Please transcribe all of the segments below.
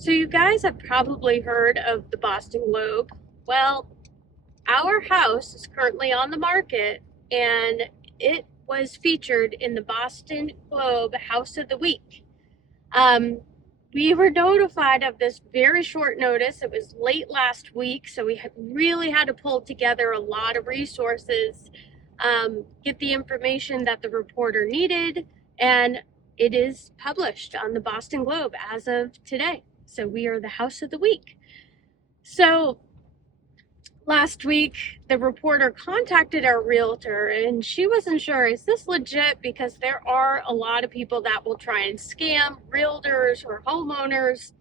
So you guys have probably heard of the Boston Globe. Well, our house is currently on the market and it was featured in the Boston Globe House of the Week. Um, we were notified of this very short notice. It was late last week, so we really had to pull together a lot of resources, get the information that the reporter needed, and it is published on the Boston Globe as of today. So we are the House of the Week. So last week, the reporter contacted our realtor and she wasn't sure, is this legit? Because there are a lot of people that will try and scam realtors or homeowners.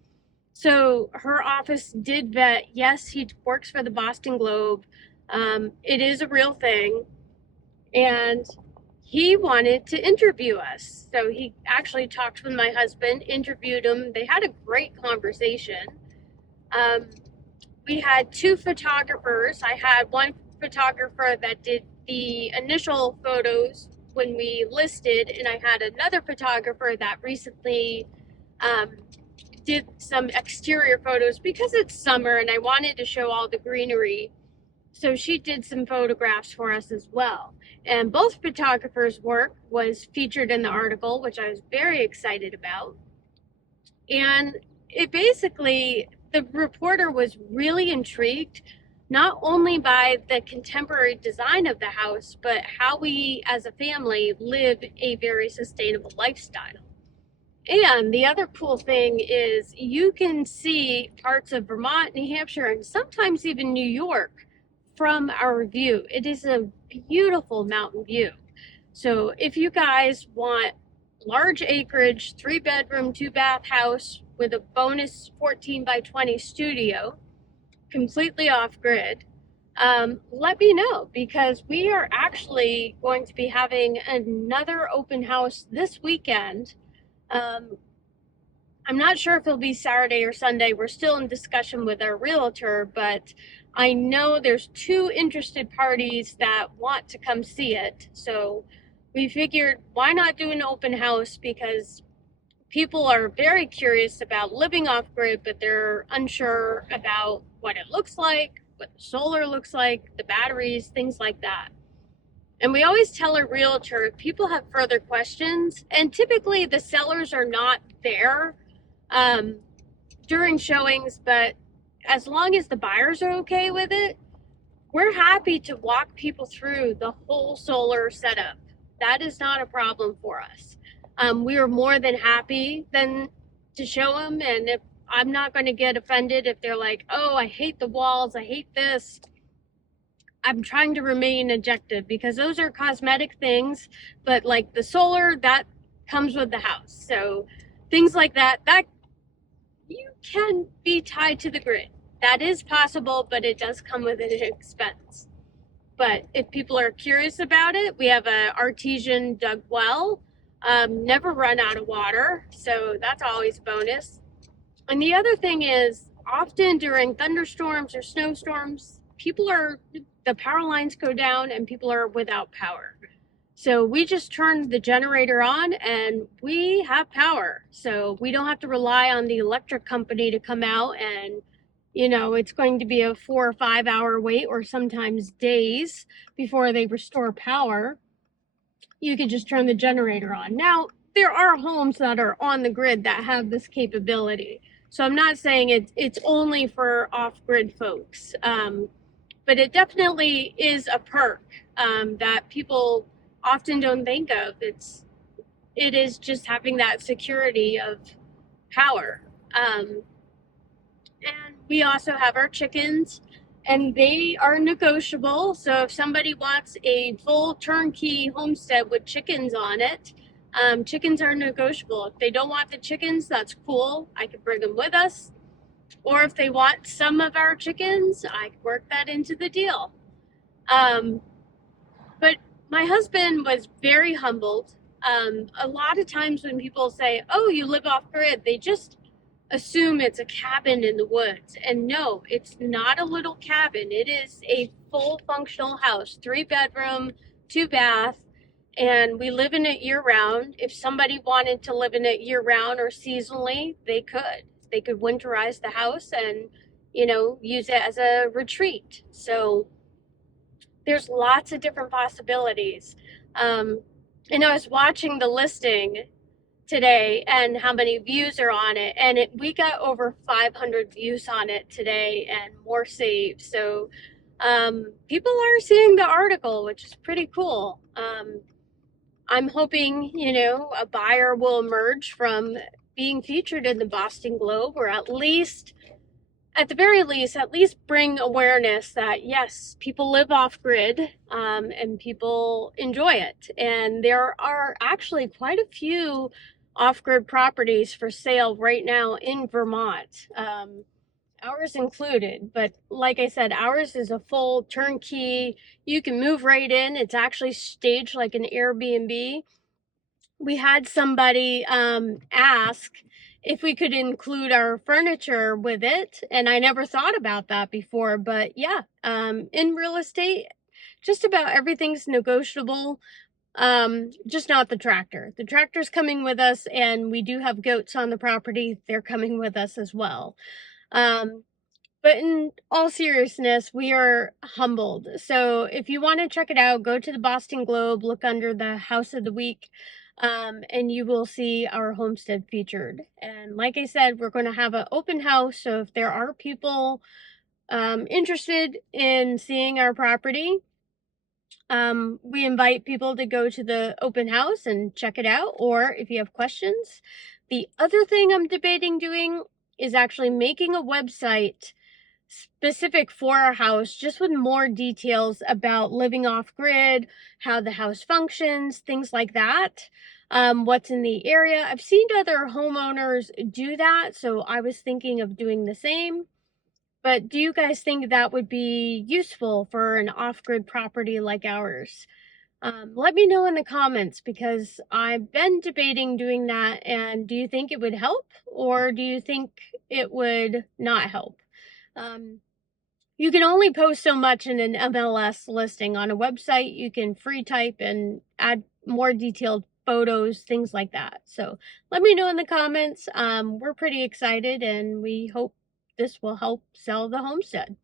So her office did vet, yes, he works for the Boston Globe. It is a real thing. And he wanted to interview us. So he actually talked with my husband, interviewed him. They had a great conversation. We had two photographers. I had one photographer that did the initial photos when we listed, and I had another photographer that recently did some exterior photos because it's summer and I wanted to show all the greenery. So she did some photographs for us as well. And both photographers' work was featured in the article, which I was very excited about. And it basically, the reporter was really intrigued, not only by the contemporary design of the house, but how we as a family live a very sustainable lifestyle. And the other cool thing is you can see parts of Vermont, New Hampshire, and sometimes even New York from our view. It is a beautiful mountain view. So if you guys want large acreage, 3-bedroom, 2-bath house with a bonus 14 by 20 studio, completely off grid, let me know, because we are actually going to be having another open house this weekend. I'm not sure if it'll be Saturday or Sunday. We're still in discussion with our realtor, but I know there's two interested parties that want to come see it. So we figured, why not do an open house? Because people are very curious about living off grid, but they're unsure about what it looks like, what the solar looks like, the batteries, things like that. And we always tell a realtor, if people have further questions, and typically the sellers are not there during showings, but as long as the buyers are okay with it, we're happy to walk people through the whole solar setup. That is not a problem for us. We are more than happy then to show them, and if I'm not going to get offended if they're like, oh, I hate the walls, I hate this. I'm trying to remain objective because those are cosmetic things, but like the solar, that comes with the house. So things like that you can be tied to the grid. That is possible, but it does come with an expense. But if people are curious about it, we have an artesian dug well, never run out of water. So that's always a bonus. And the other thing is, often during thunderstorms or snowstorms, the power lines go down and people are without power. So we just turn the generator on and we have power. So we don't have to rely on the electric company to come out and, it's going to be a 4 or 5 hour wait or sometimes days before they restore power. You can just turn the generator on. Now, there are homes that are on the grid that have this capability. So I'm not saying it's only for off-grid folks, but it definitely is a perk that people often don't think of. It is just having that security of power. And we also have our chickens, and they are negotiable. So if somebody wants a full turnkey homestead with chickens on it, chickens are negotiable. If they don't want the chickens, that's cool. I could bring them with us. Or if they want some of our chickens, I could work that into the deal. But my husband was very humbled. A lot of times when people say, oh, you live off grid, they just assume it's a cabin in the woods. And no, it's not a little cabin. It is a full functional house, 3-bedroom, 2-bath, and we live in it year round. If somebody wanted to live in it year round or seasonally, they could. they could winterize the house and, you know, use it as a retreat. So there's lots of different possibilities. Um, and I was watching the listing today and how many views are on it, and we got over 500 views on it today and more saves. So people are seeing the article, which is pretty cool. I'm hoping, you know, a buyer will emerge from being featured in the Boston Globe, or at the very least, at least bring awareness that yes, people live off grid, and people enjoy it. And there are actually quite a few off grid properties for sale right now in Vermont, ours included. But like I said, ours is a full turnkey. You can move right in. It's actually staged like an Airbnb. We had somebody ask if we could include our furniture with it, and I never thought about that before. But yeah, in real estate, just about everything's negotiable. Just not the tractor. The tractor's coming with us, and we do have goats on the property. They're coming with us as well. But in all seriousness, we are humbled. So if you want to check it out, go to the Boston Globe, look under the House of the Week, and you will see our homestead featured. And like I said, we're going to have an open house. So if there are people interested in seeing our property, we invite people to go to the open house and check it out. Or if you have questions, the other thing I'm debating doing is actually making a website specific for our house, just with more details about living off grid, how the house functions, things like that. What's in the area. I've seen other homeowners do that, so I was thinking of doing the same. But do you guys think that would be useful for an off-grid property like ours? Let me know in the comments, because I've been debating doing that. And do you think it would help, or do you think it would not help? You can only post so much in an MLS listing. On a website, you can free type and add more detailed photos, things like that. So let me know in the comments. We're pretty excited, and we hope this will help sell the homestead.